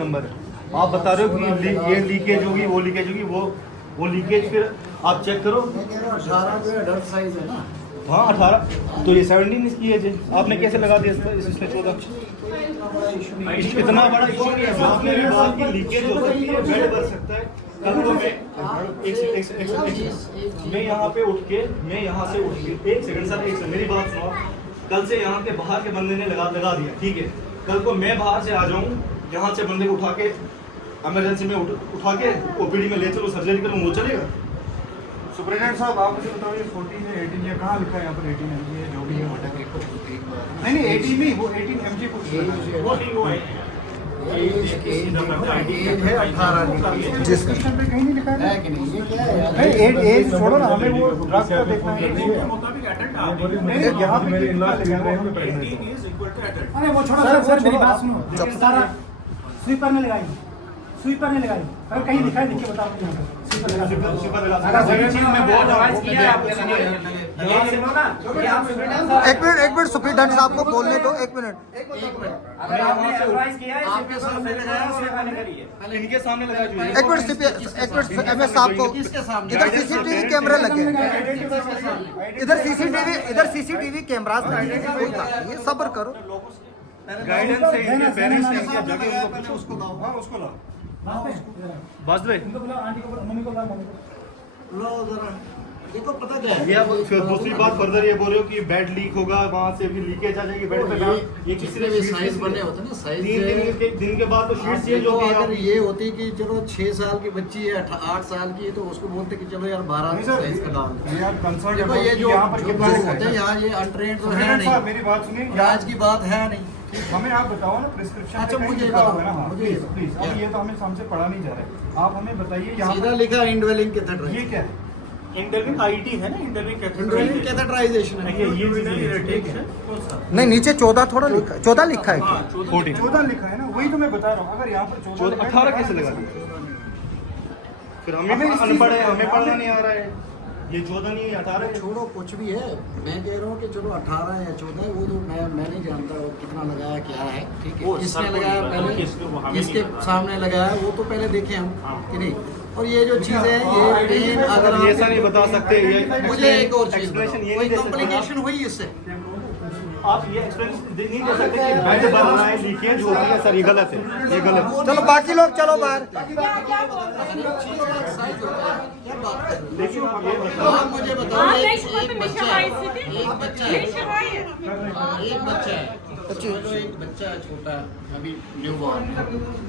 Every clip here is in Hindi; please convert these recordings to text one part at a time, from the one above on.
नंबर है। आप बता रहे हो कि ये लीकेज होगी, वो लीकेज होगी, वो लीकेज फिर आप चेक करो। 18 पे अडल्ट साइज है ना। हाँ 18, तो ये 17 इसकी एज है। आपने कैसे लगा दिया इसमें 14? इतना बड़ा इशू नहीं है। आपने भी बात की लीकेज हो सकती है, बेड भर सकता है। कल को मैं यहाँ पे उठ के, एक सेकंड सर, एक सेकंड मेरी बात सुनो। कल से यहाँ के बाहर के बंदे ने लगा दिया, ठीक है। कल को मैं बाहर से आ जाऊँ, यहाँ से बंदे को उठा के इमरजेंसी में उठा के ओपीडी में ले चलो, सर्जरी करूँ, वो चलेगा? सुप्रिटेंडेंट साहब आप मुझे बताओ, ये 14 है 18 है, कहाँ लिखा है यहाँ पर 18 mg है जो भी है? नहीं 18 नहीं, वो 18 mg कुछ है, वो नहीं, वो है 18। डिस्क्रिप्शन पे कहीं नहीं लिखा है कि नहीं? ये क्या है? एज छोड़ो ना, हमें वो ड्रग का देखना है। यहाँ पे मेरे इन-लॉज लिखा है, अरे वो छोड़ो सर, मेरी बात सुनो। सारा स्वीपर में लगाई, स्वीपर ने लगाई, अगर कहीं लिखा है देखिए, बताओ यहाँ पर स्वीपर लगा। अगर सही चीज में बहुत एडवाइस किया है आपने लगे। एक मिनट सुप्रीटेंडेंट साहब को बोलने दो, एक मिनट। अगर आपने एडवाइस किया है, आपके सामने लगाया, स्वीपर ने करी है, पहले इनके सामने लगा जो एक मिनट एमएस साहब को, इधर सीसीटीवी कैमरे लगे हैं, इधर सीसीटीवी कैमरास लगे हैं, ये सब्र करो। गाइडेंस है, इनके पेरेंट्स ने इनके जगह उनको पूछो, उसको लाओ। हाँ उसको लाओ, बस दे इनको बुलाओ, आंटी को बुलाओ, मम्मी को बुलाओ, मम्मी को लो जरा, देखो पता क्या है। ये अब दूसरी बात फर्दर ये बोल रहे हो कि बेड लीक होगा, वहाँ से भी लीकेज आ जाएगी बेड पे। ये किसी ने भी साइज बने होते हैं ना, साइज 3 दिन के बाद तो शीट चेंज जो होगी। अगर ये होती कि चलो 6 साल की बच्ची है, 8 साल की है, तो उसको बोलते कि चलो यार 12 साइज का डाल दो। ये आप कंसर्न देखो ये जो यहाँ पर कितना होते हैं यहाँ, ये अनट्रेंड तो है नहीं। मेरी बात सुनिए, आज की बात है नहीं। हमें आप बताओ ना प्रिस्क्रिप्शन। अच्छा, मुझे लिखा बताओ, होगा ना। हाँ मुझे प्लीज, अब ये तो हमें हमसे पढ़ा नहीं जा रहा है, आप हमें बताइए यहाँ सीधा लिखा इंडवेलिंग कैथेड्राइजेशन। ये क्या है? इंटरव्यू आईटी है ना, इंटरव्यू इंडवेलिंग कैथेड्राइजेशन है। नहीं नीचे 14 थोड़ा लिखा, 14 लिखा है क्या? 14 लिखा है ना, वही तो मैं बता रहा हूँ। अगर यहाँ पर 14 18 कैसे लगा दिया? फिर हमें अनपढ़ है, हमें पढ़ना नहीं आ रहा है। ये 14 नहीं 18 है। छोड़ो कुछ भी है, मैं कह रहा हूँ कि चलो 18 या 14 है, वो तो मैं नहीं जानता वो कितना लगाया क्या है, ठीक है। किसने लगाया पहले, किसके सामने लगाया, वो तो पहले देखें हम कि नहीं। और ये जो चीज़ है, ये पेन अगर आप ऐसा नहीं बता सकते, ये मुझे एक और चीज़ एक्सप्लेनेशन ये कोई नहीं दे सकते कॉम्प्लिकेशन हुई इससे। आप ये एक्सप्लेनेशन नहीं दे सकते कि बेड बन रहा है, लीकेज हो रही है। सर ये गलत है, ये गलत है। चलो बाकी लोग चलो बाहर। देखिए आप मुझे बताओ, एक बच्चा है, चलो एक बच्चा है छोटा, अभी न्यू बॉर्न,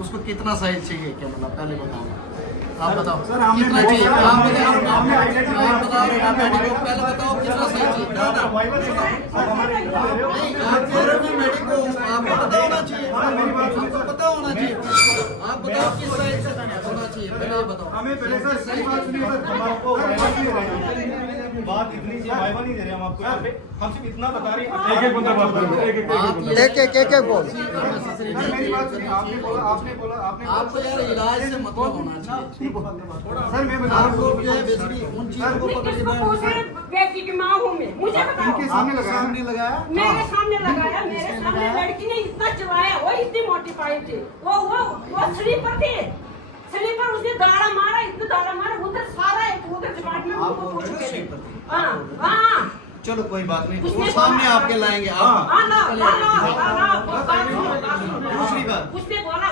उसको कितना साइज चाहिए क्या, मतलब पहले बताओ, आप बताओ सर, हमने कितना चाहिए, आप बताओ, हमने पहले बताओ कितना साइज चाहिए। नहीं, आप कह रहे हो कि मेडिको, आपको पता होना चाहिए, आपको पता होना चाहिए, आप बताओ किस साइज से होना चाहिए, पहले ये बताओ। हमें पहले सर सही बात सुनिए सर, आपको बात इतनी सी वाइवा नहीं दे रहे हम आपको यहाँ पे, हम सिर्फ इतना बता रहे हैं। एक बंदा बात कर रहा है, एक बोल। मेरी बात सुनिए, आपने बोला आपको यार इलाज से मतलब होना चाहिए। सर मैं बता रहा आपको हूँ जो है बेसिकली उन चीजों को पकड़ के बाहर बेटी की माँ हूँ मैं, मुझे बताओ। इनके सामने लगाया। लगाया, मेरे सामने लगाया, मेरे सामने लड़की ने इतना चलाया, वो इतनी मोटी पाई थी, वो स्लीपर थे, स्लीपर उसने दाड़ा मारा, इतना दाड़ा मारा, उधर सारा एक उधर डिपार्टमेंट को पूछ के। हाँ हाँ चलो कोई बात नहीं, वो सामने आपके लाएंगे आप। दूसरी बात, उसने बोला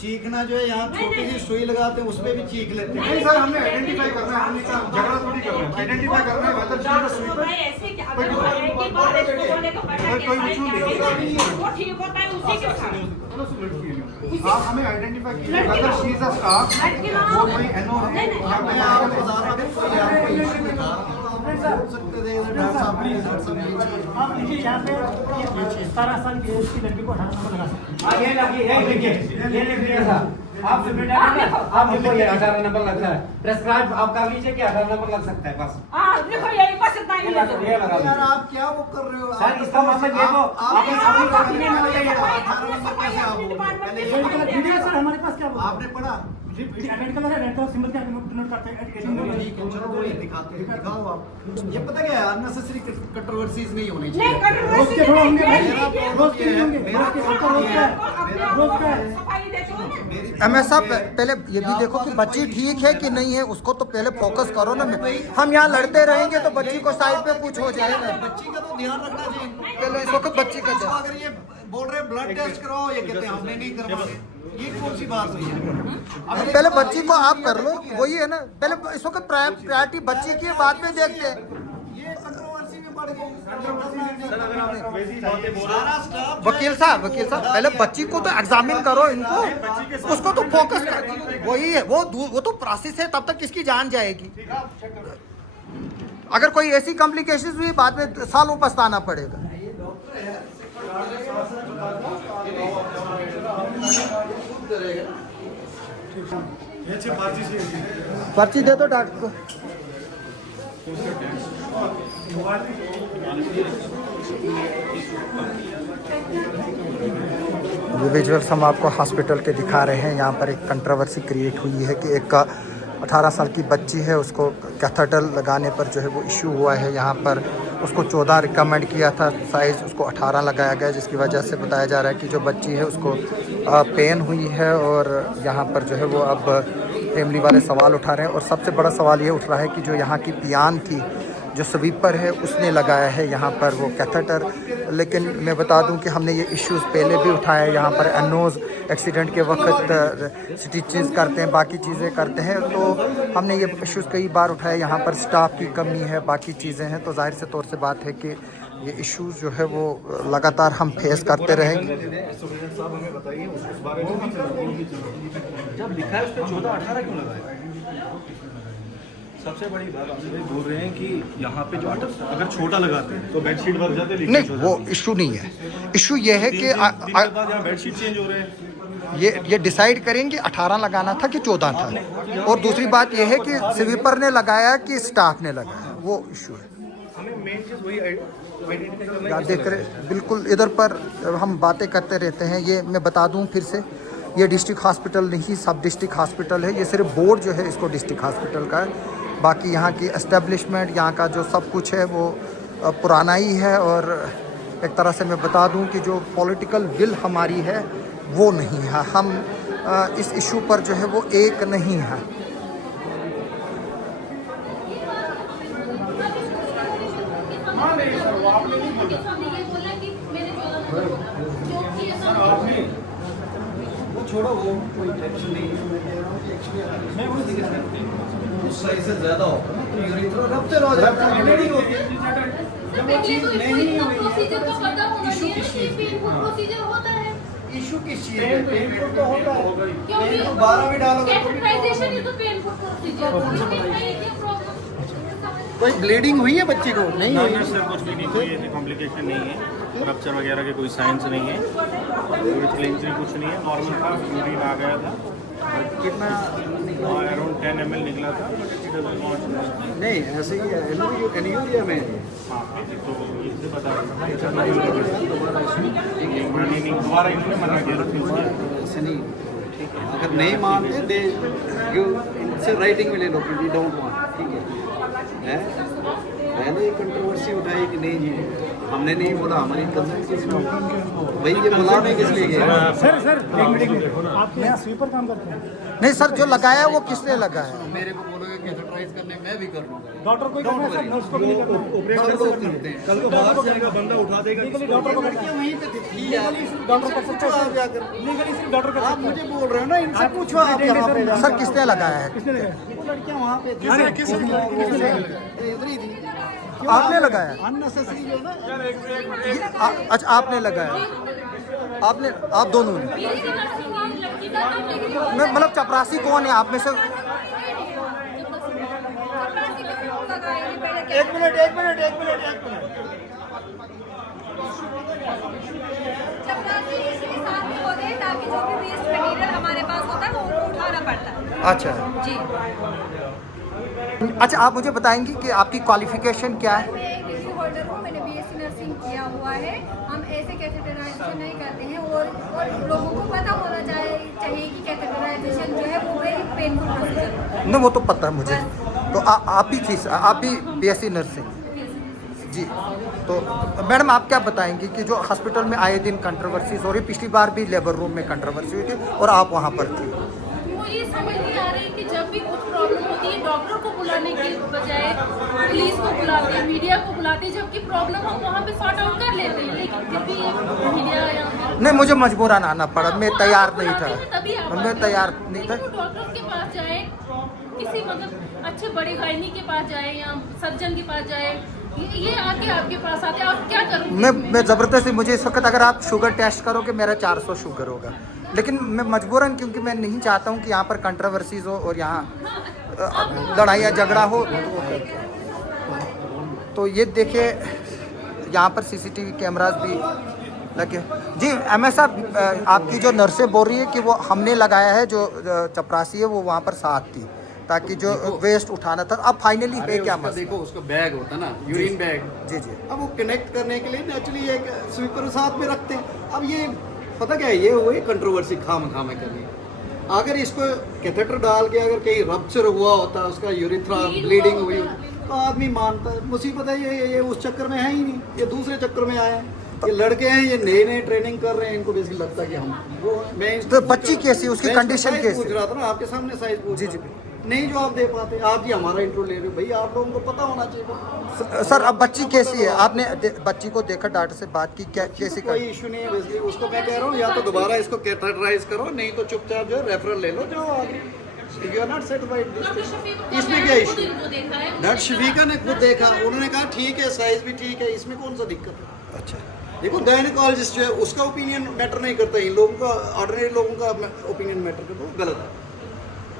चीखना जो है, यहाँ छोटी सी सुई लगाते हैं उसमें भी चीख लेते हैं। नहीं सर, हमने आइडेंटिफाई करना है, हमने कहा झगड़ा थोड़ी करना है, आइडेंटिफाई करना है। मतलब चीज सुई पर ऐसे क्या वो ठीक होता है उसी के साथ। आप हमें आइडेंटिफाई कीजिए, अगर शी इज अ स्टाफ, वो कोई एनओ है या मैं कोई आपको बता रहा हूँ कि कोई आपको इश्यू दिखा बोल सकते थे डॉक्टर साहब प्लीज, डॉक्टर साहब ये चीज आप देखिए यहाँ पे 17 साल की एज की लड़की को 18 नंबर लगा सकते हैं। ये देखिए आप सुप्रिटेंडेंट, आप देखो ये 18 नंबर लगता है, प्रेस्क्राइब आप कर लीजिए कि 18 नंबर लग सकता है बस। देखो यही बस इतना ही है। ये लगा यार आप क्या वो कर रहे हो सर, इसका मतलब ये तो आपने आपने कॉपी नहीं लगाई है। 18 नंबर कैसे आप बोल रहे हो? वीडियो सर हमारे पास क्या आपने पढ़ा आइडेंटिकल है, रेड कलर सिंबल क्या नोट करते हैं। चलो वो ये दिखाते हैं, दिखाओ आप। ये पता क्या है, अननेसेसरी कंट्रोवर्सीज नहीं होनी नहीं चाहिए। कंट्रोवर्सी रोज के थोड़ा होंगे भाई, मेरा रोज के प्रॉब्लम ये है, होंगे, मेरा रोज के प्रॉब्लम ये है, सफाई देते हो ना। एमएस साहब पहले ये भी देखो कि बच्ची ठीक है कि नहीं है, उसको तो पहले फोकस करो ना। हम यहाँ लड़ते रहेंगे तो बच्ची को साइड पे कुछ हो जाएगा। बच्ची का तो ध्यान रखना चाहिए। पहले इस वक्त बच्ची का इसको अगर ये बोल रहे ब्लड टेस्ट कराओ, ये कहते हैं हमने नहीं करवाए, ये कौन सी बात हुई है? पहले बच्ची को आप कर लो, वही है ना। पहले इस वक्त प्रायोरिटी बच्ची की है, बाद में देखते हैं। ये कंट्रोवर्सी में बढ़ गई। वकील साहब पहले बच्ची को तो एग्जामिन करो, इनको उसको तो फोकस कर, वही है वो तो प्रोसेस है, तब तक किसकी जान जाएगी। अगर कोई ऐसी कॉम्प्लिकेशंस हुई बाद में सालों पछताना पड़ेगा। पर्ची दे दो डॉक्टर को। ये विजुअल्स हम आपको हॉस्पिटल के दिखा रहे हैं। यहाँ पर एक कंट्रोवर्सी क्रिएट हुई है कि एक 18 साल की बच्ची है, उसको कैथेटर लगाने पर जो है वो इशू हुआ है। यहाँ पर उसको 14 रिकमेंड किया था, साइज़ उसको 18 लगाया गया, जिसकी वजह से बताया जा रहा है कि जो बच्ची है उसको पेन हुई है। और यहाँ पर जो है वो अब फैमिली वाले सवाल उठा रहे हैं। और सबसे बड़ा सवाल ये उठ रहा है कि जो यहाँ की पियान थी, जो स्वीपर है, उसने लगाया है यहाँ पर वो कैथेटर। लेकिन मैं बता दूं कि हमने ये इश्यूज़ पहले भी उठाए। यहाँ पर एनोज़ एक्सीडेंट के वक्त स्टिचेस करते हैं, बाकी चीज़ें करते हैं, तो हमने ये इश्यूज़ कई बार उठाए। यहाँ पर स्टाफ की कमी है, बाकी चीज़ें हैं, तो जाहिर से तौर से बात है कि ये इश्यूज़ जो है वो लगातार हम फेस करते रहेंगे। साहब हमें बताइए उस बारे में, जब लिखा है उस पर 14-18 क्यों लगाया? सबसे बड़ी बात आप बोल रहे हैं कि यहाँ पे जो अगर छोटा लगाते हैं तो बेडशीट भर जाते हैं। नहीं, वो इशू नहीं है। इशू ये है कि यहाँ बेडशीट चेंज हो रहे हैं। ये डिसाइड करेंगे 18 लगाना था कि 14 था। और दूसरी बात ये है कि स्वीपर ने लगाया कि स्टाफ ने लगाया, वो इशू है। हमें मेन चीज़ वही आइडेंटिफाई करना है। देख रहे बिल्कुल, इधर पर हम बातें करते रहते हैं। ये मैं बता दूं फिर से, ये डिस्ट्रिक्ट हॉस्पिटल नहीं, सब डिस्ट्रिक्ट हॉस्पिटल है। ये सिर्फ बोर्ड जो है इसको डिस्ट्रिक्ट हॉस्पिटल का है। बाकी यहाँ की एस्टेब्लिशमेंट, यहाँ का जो सब कुछ है वो पुराना ही है। और एक तरह से मैं बता दूं कि जो पॉलिटिकल विल हमारी है वो नहीं है। हम इस इशू पर जो है वो एक नहीं है। वो छोड़ो, वो कोई टेंशन नहीं है। उस साइज से ज़्यादा होगा ना तो यूरिथ्रा रप्चर हो जाता है, ब्लीडिंग होती है। जब वो चीज़ नहीं हुई, इशू किस चीज़ है? इशू किस चीज़ है? पेनफुल तो होगा, पेनफुल 12 भी डालोगे कोई ब्लीडिंग हुई है बच्चे को? नहीं हुई सर, कुछ भी नहीं, कोई ऐसी कॉम्प्लिकेशन नहीं है, रप्चर वगैरह के कोई साइंस नहीं है, इंजरी कुछ नहीं है, नॉर्मल था, यूरिन आ गया था। कितना? अराउंड 10 ml निकला था। नहीं, ऐसे ही एनीयूरिया में तो इससे बता दोबारा इन्होंने मना किया। ऐसे नहीं, ठीक है। अगर नहीं मानते दे इनसे राइटिंग में ले लो कि वी डोंट वांट, ठीक है। पहले कंट्रोवर्सी उठाई कि नहीं जी हमने नहीं बोला, हमारी कजन किसी भाई ये बुलाने किस लिए गए? सर आप यहाँ स्वीपर काम करते हैं? नहीं सर, जो लगाया वो किसने लगाया? मेरे को बोलोगे कैथेटराइज करने, मैं भी कर लूँगा। डॉक्टर को ही करना है सर, नर्स को भी नहीं करना है। सब लोग करते हैं। कल को बाहर से आएगा बंदा उठा देगा। लीगली डॉक्टर को लड़कियाँ वहीं पे थी यार, डॉक्टर कर सकता है, जाकर लीगली सिर्फ डॉक्टर कर आप सकता है। मुझे बोल रहे हो ना, इनसे पूछो आप यहाँ पे। सर किसने लगाया है? किसने लगाया? वो लड़कियाँ वहाँ पे थी, इधर ही थी। आपने लगाया? अननेसेसरी जो है ना, अच्छा, आपने लगाया? आपने, आप दोनों ने? मतलब चपरासी कौन है आप में से? एक मिनट चपरासी इसलिए साथ में होते हैं ताकि जो भी वेस्ट मटेरियल हमारे पास होता है वो उनको उठाना पड़ता है। अच्छा जी। अच्छा, आप मुझे बताएंगी कि आपकी क्वालिफिकेशन क्या है? मैं एक डिग्री होल्डर हूँ, मैंने बीएससी नर्सिंग किया हुआ है। हम ऐसे कैथेटराइजेशन नहीं करते हैं और लोगों को पता होना चाहिए कि कैथेटराइजेशन जो है वो वेरी पेनफुल प्रोसीजर है। नहीं, वो तो पता है मुझे। तो आप भी थी, आप भी बीएससी नर्सिंग? जी। तो मैडम आप क्या बताएंगी कि जो हॉस्पिटल में आए दिन कंट्रोवर्सीज हो रही, पिछली बार भी लेबर रूम में कंट्रोवर्सी हुई थी और आप वहाँ पर थी। मुझे समझ नहीं आ रही कि जब भी कुछ प्रॉब्लम होती है डॉक्टर को बुलाने के बजाय पुलिस को बुलाते हैं, मीडिया को बुलाते हैं, जबकि प्रॉब्लम हम वहाँ पे सॉर्ट आउट कर लेते हैं, लेकिन फिर भी मीडिया या नहीं, मुझे मजबूरन आना पड़ा, मैं तैयार नहीं था, मैं तैयार नहीं था। डॉक्टर के पास जाए, किसी मतलब अच्छे बड़े गायनी के पास जाए या सर्जन के पास जाए, ये आके आपके पास आते हैं, आप क्या करोगे? मैं ज़बरदस्ती, मुझे इस वक्त अगर आप शुगर टेस्ट करोगे मेरा 400 शुगर होगा, लेकिन मैं मजबूरन, क्योंकि मैं नहीं चाहता हूँ कि यहाँ पर कंट्रोवर्सीज हो और यहाँ लड़ाई या झगड़ा हो। तो ये देखिए यहाँ पर सीसीटीवी कैमरास भी लगे। जी एमएस साहब, आपकी जो नर्सें बोल रही है कि वो हमने लगाया है, जो चपरासी है वो वहाँ पर साथ थी ताकि जो वेस्ट उठाना था। अब फाइनली है क्या मसला? देखो उसका बैग होता ना, यूरिन बैग। जी जी। अब वो कनेक्ट करने के लिए नेचुरली एक स्वीपर साथ में रखते हैं। अब ये पता क्या है, ये हुई कंट्रोवर्सी खाम करनी। अगर इसको कैथेटर डाल के अगर कहीं रप्चर हुआ होता, उसका यूरिथ्रा ब्लीडिंग हुई तो आदमी मानता। मुसीबत है ये उस चक्कर में है ही नहीं, ये दूसरे चक्कर में आए हैं। ये लड़के हैं, ये नए ट्रेनिंग कर रहे हैं, इनको बेसिकली लगता है कि हम वो। मैं तो बच्ची कैसी, उसकी कंडीशन कैसी? पूछ रहा था ना आपके सामने, साइज पूछ। जी जी। नहीं जवाब दे पाते आप, ही हमारा इंटरव्यू ले रहे हो भाई, आप लोगों को पता होना चाहिए। सर अब बच्ची कैसी है? आपने बच्ची को देखा, डॉक्टर से बात की, क्या कैसी? कोई इशू नहीं है बेसिकली। उसको मैं कह रहा हूँ या तो दोबारा इसको कैथेटराइज करो, नहीं तो चुपचाप जो है रेफरल ले लो, जाओ आगे। If you are not satisfied, इसमें क्या इशू? डॉक्टर शफीका ने खुद देखा, उन्होंने कहा ठीक है, साइज भी ठीक है, इसमें कौन सा दिक्कत है? अच्छा, देखो गायनेकोलॉजिस्ट जो है उसका ओपिनियन मैटर नहीं करता, इन लोगों का, ऑर्डिनरी लोगों का ओपिनियन मैटर करता है। वो गलत है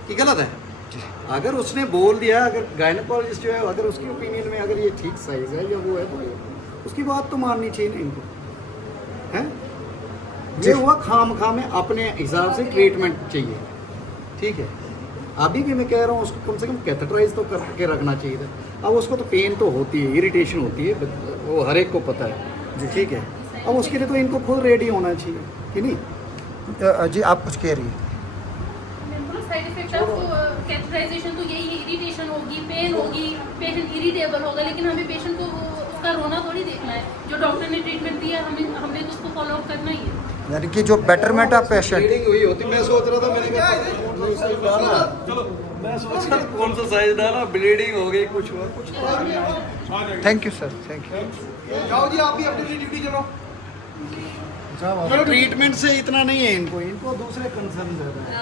कि गलत है? अगर उसने बोल दिया, अगर गायनेकोलॉजिस्ट जो है अगर उसकी ओपिनियन में अगर ये ठीक साइज है या वो है, तो उसकी बात तो माननी चाहिए ना इनको, है? ये हुआ खाम में अपने हिसाब से ट्रीटमेंट चाहिए, ठीक है। अभी भी मैं कह रहा हूँ उसको कम से कम कैथेटराइज तो करके रखना चाहिए था। अब उसको तो पेन तो होती है, इरिटेशन होती है, वो हर एक को पता है जी, ठीक है। अब उसके लिए तो इनको खुद रेडी होना चाहिए कि नहीं? जी आप कुछ कह रही है? साइड इफेक्ट ऑफ कैथेटराइजेशन तो यही है, इरिटेशन होगी, पेन होगी, पेशेंट इरिटेबल होगा, लेकिन हमें पेशेंट को उसका रोना थोड़ी देखना है। जो डॉक्टर ने ट्रीटमेंट दिया हमें तो उसको फॉलो अप करना ही है, यानी कि जो बेटरमेंट ऑफ पेशेंट हुई होती। मैं सोच रहा था, मैंने कहा मैं सोच रहा था कौन सा साइज डाला, ब्लीडिंग हो गई, कुछ हुआ, कुछ। Thank you sir, thank you. जाओ जी, आप भी अपनी ड्यूटी करो। ट्रीटमेंट से इतना नहीं है इनको दूसरे कंसर्न ज़्यादा है।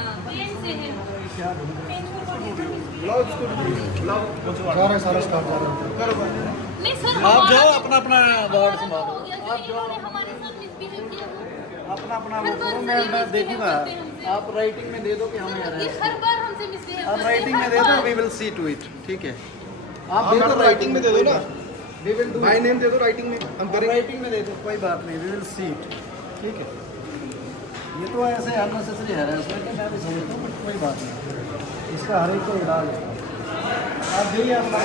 सारा स्टाफ जा रहा है। नहीं सर, आप जाओ अपना वार्ड संभालो, आप हमारे साथ मिसबिहेव किया, अपना वो करो, मैं देखूंगा। आप राइटिंग में दे दो कि हमें हर बार हमसे मिसबिहेव आप राइटिंग में दे दो, we will see to it, ठीक है। आप दे दो, राइटिंग में दे दो ना, we will do. My name दे दो राइटिंग में, हम करेंगे। राइटिंग में दे दो, कोई बात नहीं, वी विल सी इट, ठीक है। ये तो ऐसे अननेसेसरी हैरेसमेंट है, मैं भी समझता हूँ, बट कोई बात नहीं, इसका हर एक को इलाज है। आप जाइए अपना